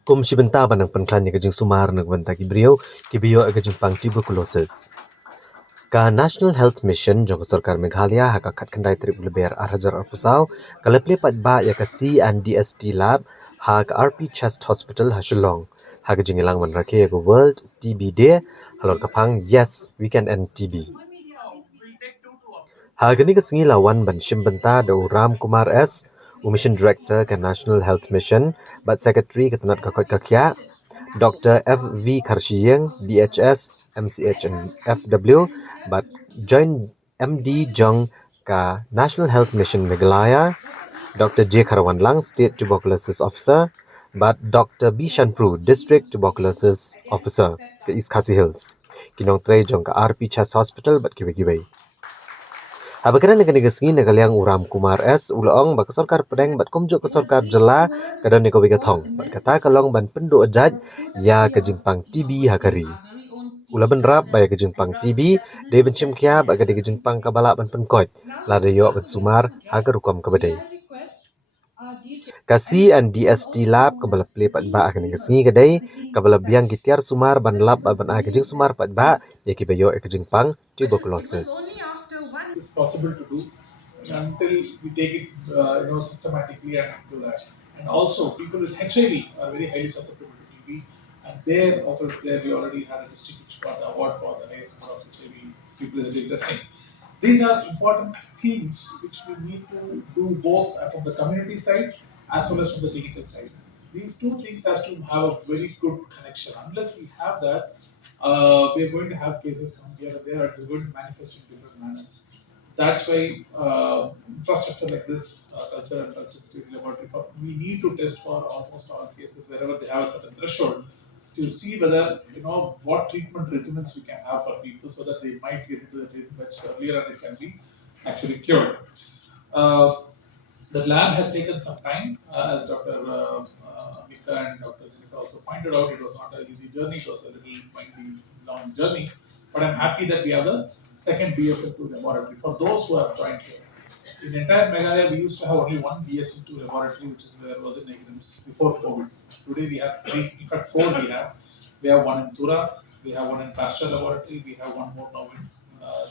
Kum sibenta banang pynkhlain ya jingsumar nagbanta kibriyo pang tuberculosis. Ka National Health Mission jong Sarkar Meghalaya haka khat khandai trip leber 8,000 arpusau kala Plie Paidbah ya ka C&DST Lab ha ka RP Chest Hospital ha Shillong ha ka jingilang man rakhe ya World TB Day halor kapang yes we can end TB. Hagani ka singi lawan ban shimbanta da Ram Kumar S, Mission Director ka National Health Mission, but Secretary ka Tanat Kakot Kakya, Dr. F.V. Karshiyeng, DHS, MCH and FW, but join MD Jong ka National Health Mission Meghalaya, Dr. J. Karawanlang, State Tuberculosis Officer, but Dr. B. Shanpru, District Tuberculosis Officer ka East Khasi Hills. Kinong tray jong ka RP Chest Hospital, but kiwi-kiwi. Abagana naganigasngi nagaliang Ram Kumar S ulong ba Sarkar pedeng bat kumjo Sarkar jela kadang ni kobiga thong bat kata kalong ban pendu ajaj ya kejimpang TB hakari ulaban rap ba ya kejimpang TB de bencim kya ba gade kejimpang kabala ban penkot la de yo ban sumar hagar hukum kabadai Kasi and DST Lab kabala Plie Paidbah akan ngasngi kadai kabala biang gitiar sumar ban lab ban a kejing sumar Paidbah ya kibayo kejimpang tuberculosis. Is possible to do until we take it systematically and do that. And also people with HIV are very highly susceptible to TB, and there also it's there we already had a district which got the award for the highest number of HIV people with HIV testing. These are important things which we need to do both from the community side as well as from the clinical side. These two things has to have a very good connection. Unless we have that, we are going to have cases come here and there. It is going to manifest in different manners. That's why infrastructure like this, culture and health sensitivity laboratory, we need to test for almost all cases wherever they have a certain threshold to see whether what treatment regimens we can have for people so that they might get into the treatment much earlier and it can be actually cured. The lab has taken some time, as Dr. Mika and Dr. Jennifer also pointed out. It was not an easy journey; it was a little lengthy, long journey. But I'm happy that we have the second BSL2 laboratory for those who have joined here. In entire Meghalaya, we used to have only one BSL2 laboratory, which is where was in Negrims before COVID. Today we have three, in fact four we have. We have one in Tura, we have one in Pasture Laboratory, we have one more now in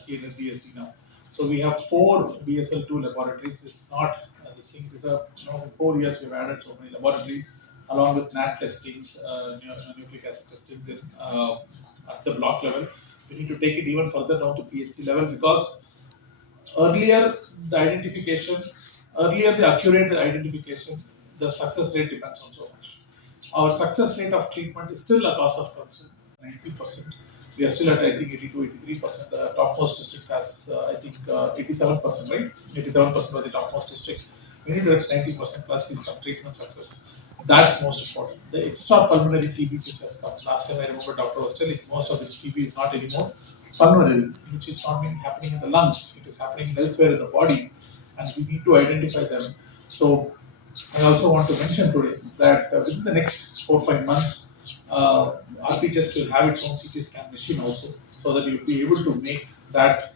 C&DST now. So we have four BSL2 laboratories. It's not this thing. It is in 4 years we've added so many laboratories along with NAT testings, nucleic acid testings at the block level. We need to take it even further down to PhD level because earlier the identification, earlier the accurate identification, the success rate depends on so much. Our success rate of treatment is still a cause of concern, 90%. We are still at I think 82, 83%. The topmost district has I think 87%, right? 87% was the topmost district. We need to reach 90% plus is some treatment success. That's most important. The extra pulmonary TB which has come. Last time I remember doctor was telling most of this TB is not anymore pulmonary, which is not happening in the lungs. It is happening elsewhere in the body, and we need to identify them. So I also want to mention today that within the next 4 5 months, RP Chest will have its own CT scan machine also, so that you'll be able to make that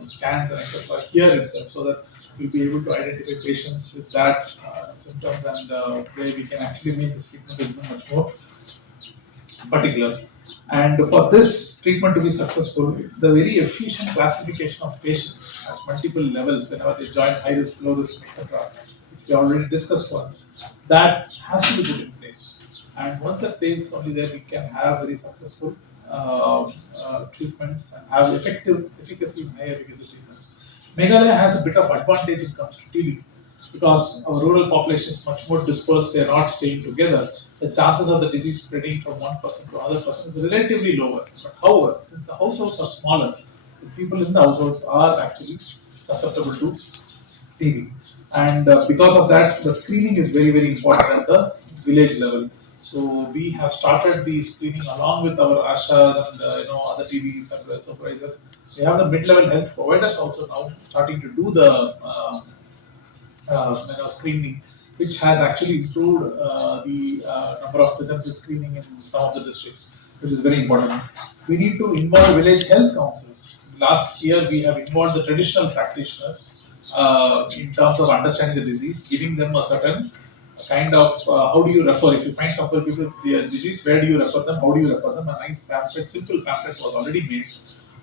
scans and etc. here itself, so that you'll be able to identify patients with that symptoms and where we can actually make this treatment even much more particular. And for this treatment to be successful, the very efficient classification of patients at multiple levels, whenever they join high risk, low risk, etc., which we already discussed once, that has to be put in place. And once that place only there, we can have very successful treatments and have effective efficacy, high efficacy treatments. Meghalaya has a bit of advantage when it comes to TB because our rural population is much more dispersed, they are not staying together. The chances of the disease spreading from one person to another person is relatively lower. But however, since the households are smaller, the people in the households are actually susceptible to TB. And because of that, the screening is very, very important at the village level. So we have started the screening along with our ASHAs and other TB supervisors. We have the mid-level health providers also now starting to do the screening, which has actually improved the number of presumptive screening in some of the districts, which is very important. We need to involve village health councils. Last year, we have involved the traditional practitioners in terms of understanding the disease, giving them a certain kind of how do you refer if you find some people with the disease, where do you refer them, how do you refer them. A nice pamphlet, simple pamphlet was already made,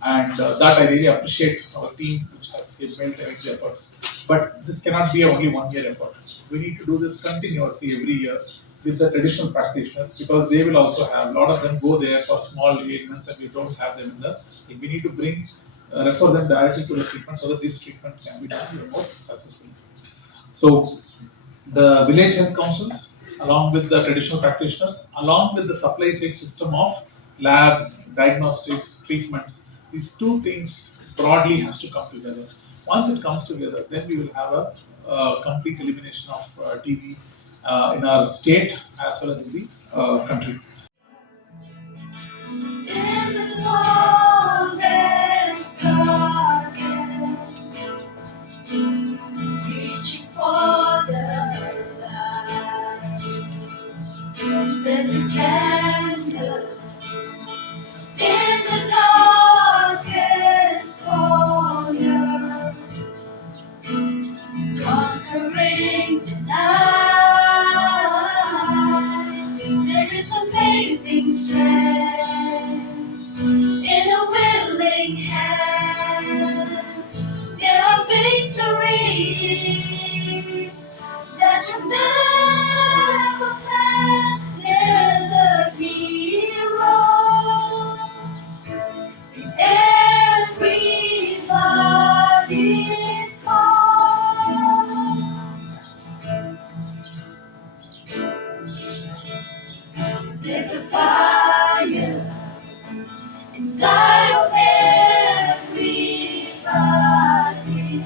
and that I really appreciate our team which has made the efforts. But this cannot be a only 1 year effort. We need to do this continuously every year with the traditional practitioners, because they will also have a lot of them go there for small ailments and we don't have them in the. We need to bring refer them directly to the treatment so that this treatment can be done even more successfully. So the village health councils, along with the traditional practitioners, along with the supply side system of labs, diagnostics, treatments, these two things broadly has to come together. Once it comes together, then we will have a complete elimination of TB in our state as well as in the country. In the smallest garden, reaching for the light. There's a candle in the darkest corner, conquering the night. There is amazing strength in a willing hand. There are victories that you've never planned. There's a hero in everybody's heart. There's a fire inside of everybody,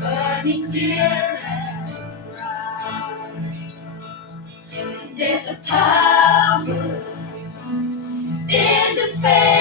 burning clear and bright. There's a power in the faith.